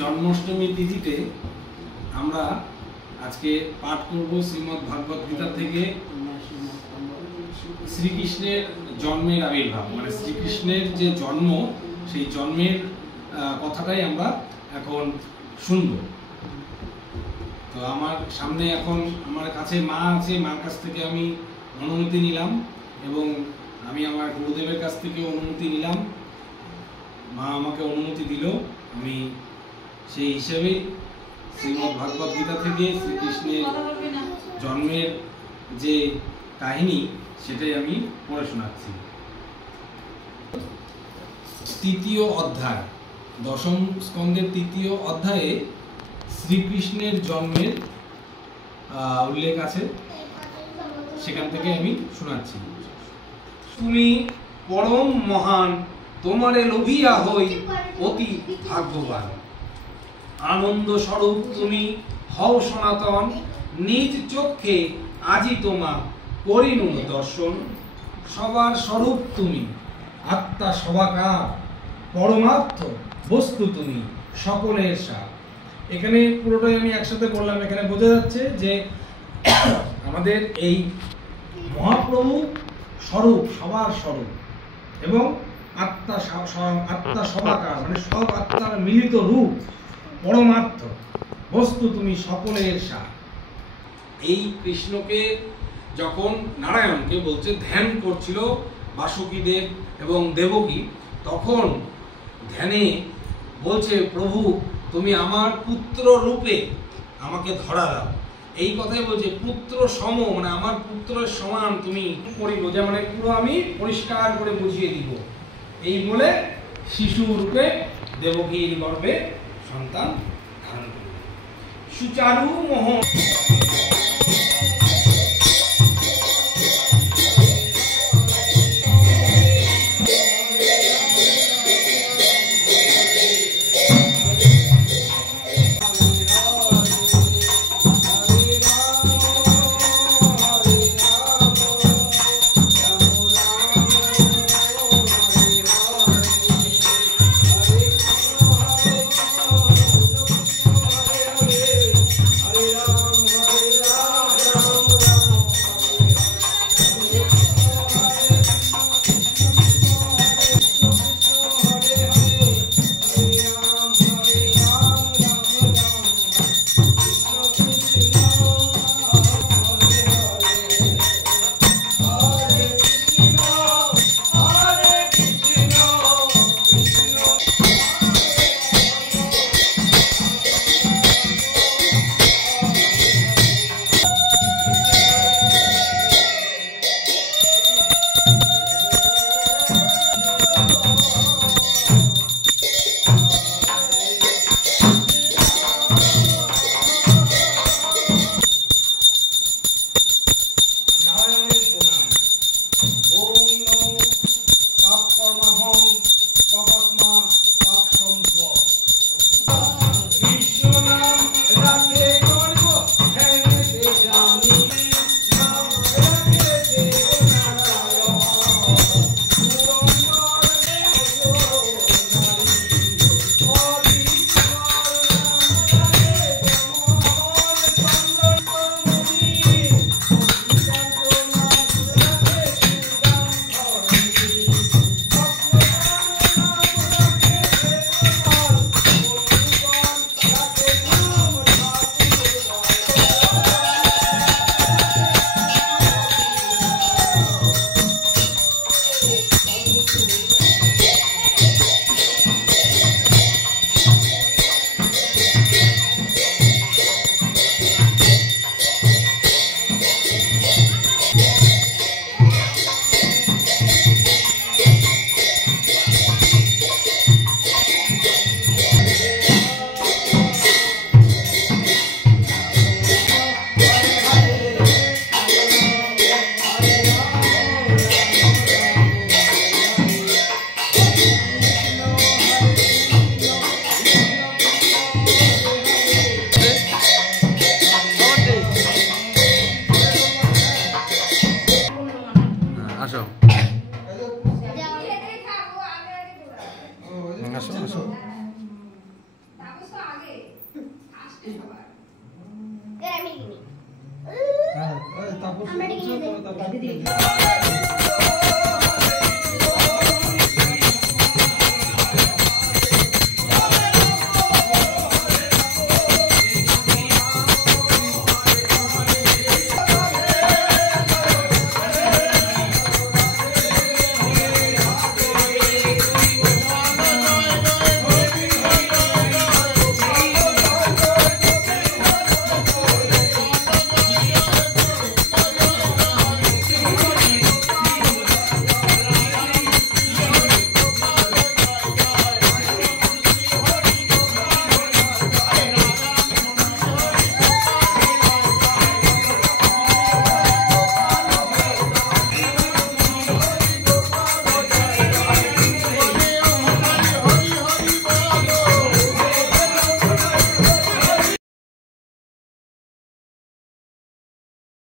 জন্মাষ্টমী তিথিতে আমরা আজকে পাঠ করব শ্রীমদ্ ভাগবত গীতা থেকে শ্রীকৃষ্ণের জন্মের আবির্ভাব, মানে শ্রীকৃষ্ণের যে জন্ম, সেই জন্মের কথাটাই আমরা এখন শুনব। তো আমার সামনে এখন আমার কাছে মা আছে, মার কাছ থেকে আমি অনুমতি নিলাম এবং আমি আমার গুরুদেবের কাছ থেকে অনুমতি নিলাম। মা আমাকে অনুমতি দিল, আমি সেই হিসেবে শ্রীমদ্ ভাগবত গীতা থেকে শ্রীকৃষ্ণের জন্মের যে কাহিনী সেটাই আমি পড়ে শোনাচ্ছি। তৃতীয় অধ্যায়, দশম স্কন্ধের তৃতীয় অধ্যায়ে শ্রীকৃষ্ণের জন্মের উল্লেখ আছে, সেখান থেকে আমি শোনাচ্ছি। তুমি পরম মহান, তোমারে লোভিয়া হই অতি ভাগ্যবান। আনন্দ স্বরূপ তুমি হও সনাতন, নিজ চক্ষে আজি তোমা করিনু দর্শন। সবার স্বরূপ তুমি, আত্মা সবাকার, পরমার্থ বস্তু তুমি, সকলের সার। এখানে পুরোটাই আমি একসাথে বললাম। এখানে বোঝা যাচ্ছে যে আমাদের এই মহাপ্রভু স্বরূপ, সবার স্বরূপ, এবং আত্মা সবাকার, মানে সব আত্মার মিলিত রূপ, পরমার্থ বস্তু তুমি, সকলের সার। এই কৃষ্ণকে যখন নারায়ণকে বলছে ধ্যান করছিল বাসুকীদেব এবং দেবকী, তখন ধ্যানে বলছে, প্রভু তুমি আমার পুত্র রূপে আমাকে ধরা দাও। এই কথাই বলছে, পুত্র সম, মানে আমার পুত্রের সমান তুমি করিব, যে মানে পুরো আমি পরিষ্কার করে বুঝিয়ে দিব। এই বলে শিশু রূপে দেবকীর গর্ভে সন্তান ধারণ করবে। সুচারু মোহন আমরা ডেকে নিয়ে যাই।